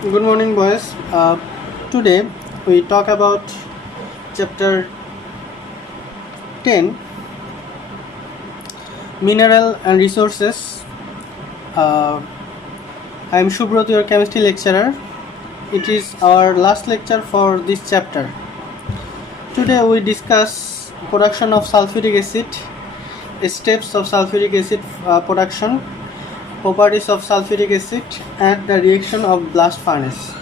Good morning, boys. Today we talk about chapter 10, Mineral and Resources. I am Subrot, your chemistry lecturer. It is our last lecture for this chapter. Today we discuss production of sulfuric acid, steps of sulfuric acid production, properties of sulfuric acid, and the reaction of blast furnace.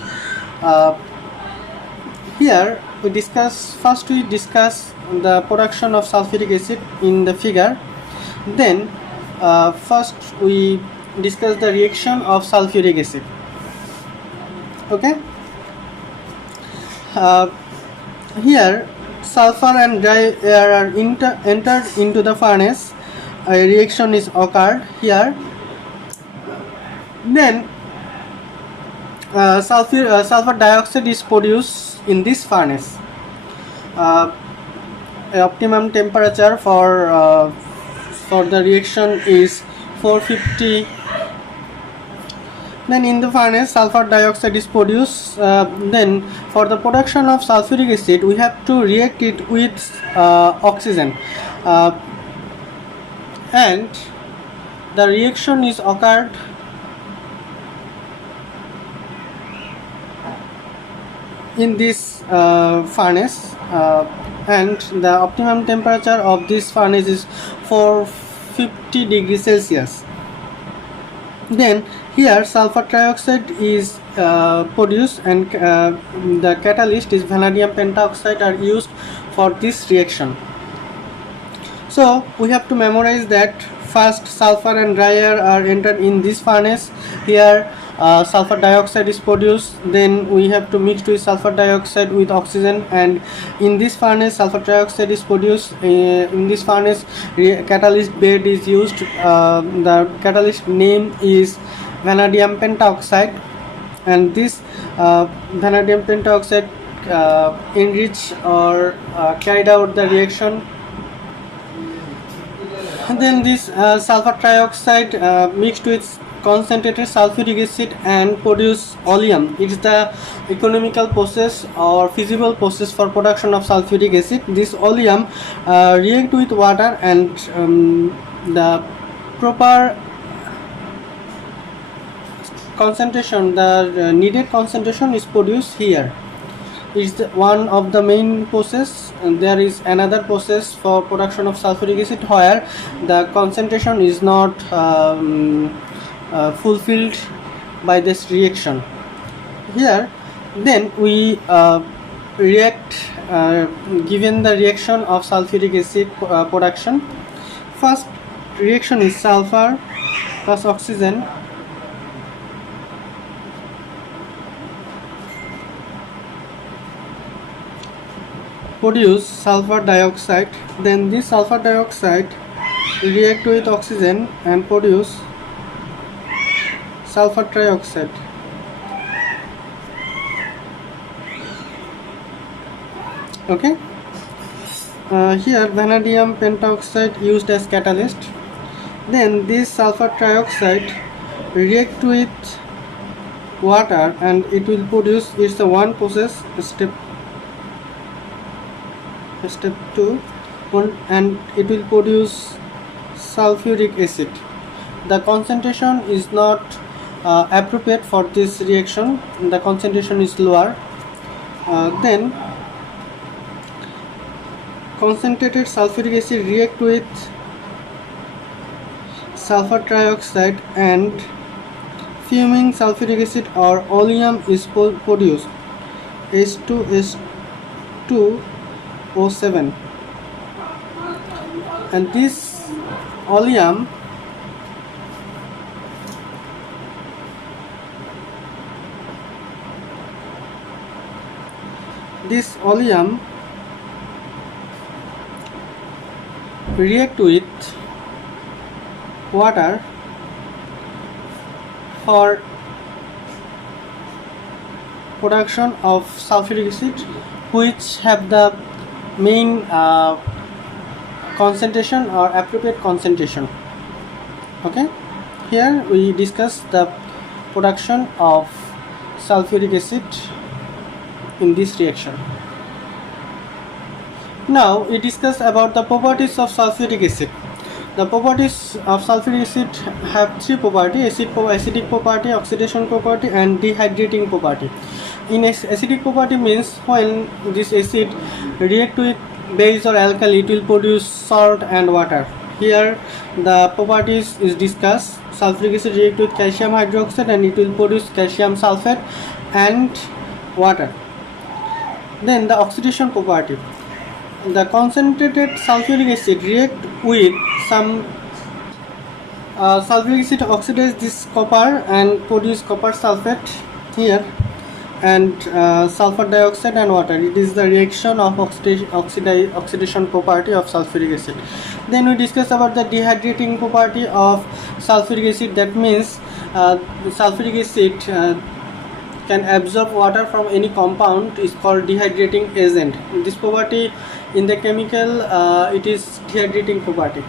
Here we discuss the production of sulfuric acid in the figure. Then first we discuss the reaction of sulfuric acid. Okay. Here sulfur and dry air are entered into the furnace. A reaction is occurred here. Then sulfur dioxide is produced in this furnace. Optimum temperature for the reaction is 450. Then in the furnace sulfur dioxide is produced. Then for the production of sulfuric acid we have to react it with oxygen, and the reaction is occurred in this furnace, and the optimum temperature of this furnace is 450 degrees Celsius. Then here sulfur trioxide is produced, and the catalyst is vanadium pentoxide are used for this reaction. So we have to memorize that first sulfur and dry air are entered in this furnace. Here sulfur dioxide is produced, then we have to mix with sulfur dioxide with oxygen, and in this furnace sulfur trioxide is produced. In this furnace catalyst bed is used. The catalyst name is vanadium pentoxide, and this vanadium pentoxide enrich or carried out the reaction. Then this sulfur trioxide mixed with concentrated sulfuric acid and produce oleum. It is the economical process or feasible process for production of sulfuric acid. This oleum react with water, and the proper concentration, the needed concentration is produced here. Is one of the main process, and there is another process for production of sulfuric acid where the concentration is not fulfilled by this reaction. Here then we react given the reaction of sulfuric acid production. First reaction is sulfur plus oxygen produce sulfur dioxide. Then this sulfur dioxide react with oxygen and produce sulfur trioxide. Okay. Here vanadium pentoxide used as catalyst. Then this sulfur trioxide react with water, and it will produce, it's the one process, step 2, and it will produce sulfuric acid. The concentration is not appropriate for this reaction. The concentration is lower. Then concentrated sulfuric acid react with sulfur trioxide, and fuming sulfuric acid or oleum is produced, H2S2O7, and this oleum react with water for production of sulfuric acid, which have the main concentration or appropriate concentration. Okay, here we discuss the production of sulfuric acid in this reaction. Now we discuss about the properties of sulfuric acid. The properties of sulfuric acid have three properties: acidic property, oxidation property, and dehydrating property. In acidic property means when this acid react with base or alkali, it will produce salt and water. Here the properties is discussed. Sulfuric acid react with calcium hydroxide and it will produce calcium sulfate and water. Then the oxidation property. The concentrated sulfuric acid react with some sulfuric acid oxidize this copper and produce copper sulfate here, and sulfur dioxide and water. It is the reaction of oxidation property of sulfuric acid. Then we discuss about the dehydrating property of sulfuric acid. That means sulfuric acid can absorb water from any compound is called dehydrating agent. This property in the chemical it is dehydrating property.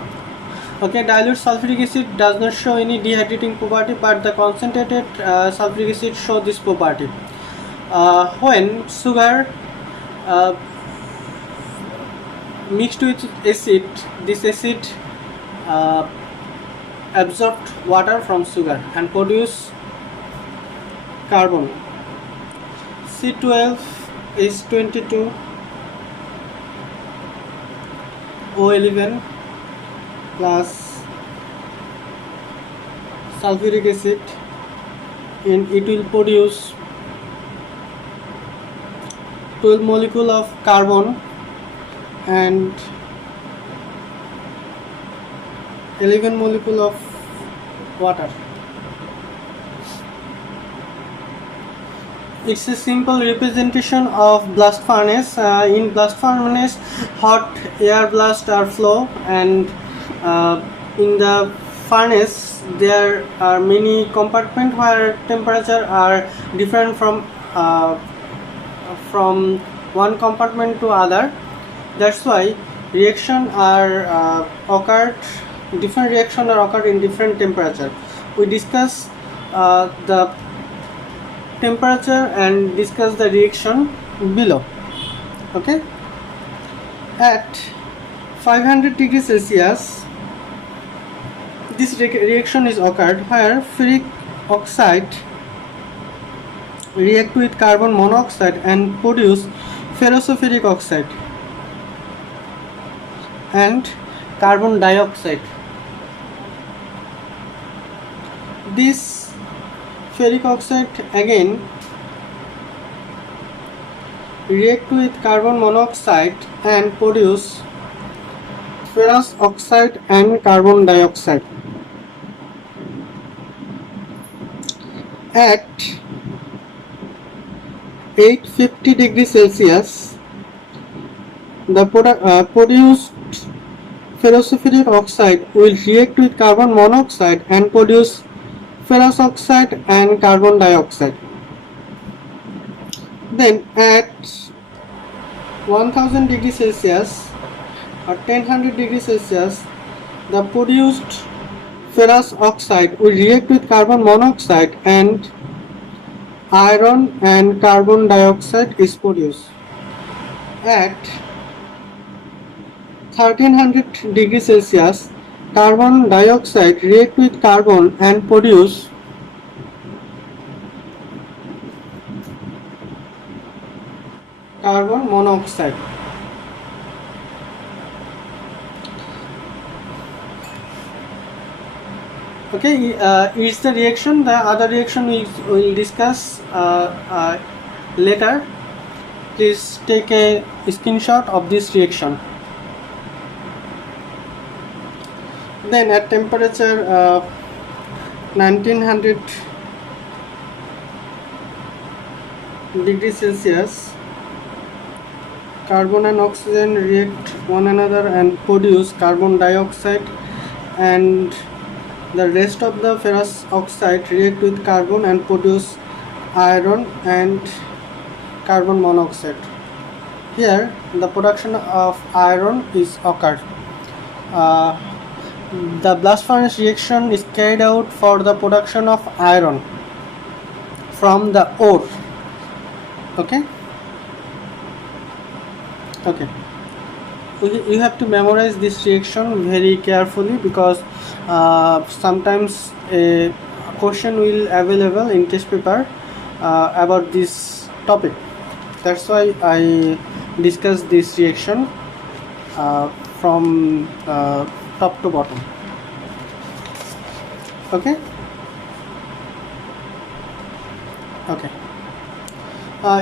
Okay, dilute sulfuric acid does not show any dehydrating property, but the concentrated sulfuric acid show this property. When sugar mixed with acid, this acid absorbed water from sugar and produce carbon. C12H22 O11 plus sulfuric acid, and it will produce 12 molecule of carbon and 11 molecule of water. It's a simple representation of blast furnace. In blast furnace, hot air blast are flow, and in the furnace there are many compartments where temperature are different from one compartment to other. That's why reaction are occurred. Different reaction are occurred in different temperature. We discuss the temperature and discuss the reaction below. Okay, at 500 degrees Celsius this reaction is occurred where ferric oxide react with carbon monoxide and produce ferrosulfuric oxide and carbon dioxide. This ferric oxide again react with carbon monoxide and produce ferrous oxide and carbon dioxide. At 850 degrees Celsius, the produced ferrosulfuric oxide will react with carbon monoxide and produce ferrous oxide and carbon dioxide. Then at 1000 degrees Celsius or 1000 degrees Celsius, the produced ferrous oxide will react with carbon monoxide and iron and carbon dioxide is produced. At 1300 degrees Celsius, carbon dioxide react with carbon and produce carbon monoxide. Okay, it's the reaction. The other reaction we will discuss later. Please take a screenshot of this reaction. Then at temperature 1900 degrees Celsius, carbon and oxygen react one another and produce carbon dioxide, and the rest of the ferrous oxide react with carbon and produce iron and carbon monoxide. Here the production of iron is occurred. The blast furnace reaction is carried out for the production of iron. from the ore. Okay. You have to memorize this reaction very carefully, because sometimes a question will available in test paper about this topic. That's why I discuss this reaction from top to bottom. Okay.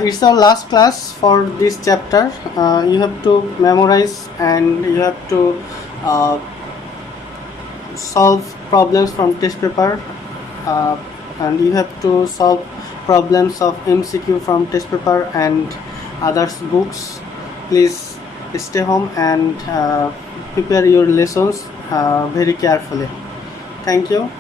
It's our last class for this chapter. You have to memorize and you have to solve problems from test paper, and you have to solve problems of MCQ from test paper and others books. Please stay home and prepare your lessons very carefully. Thank you.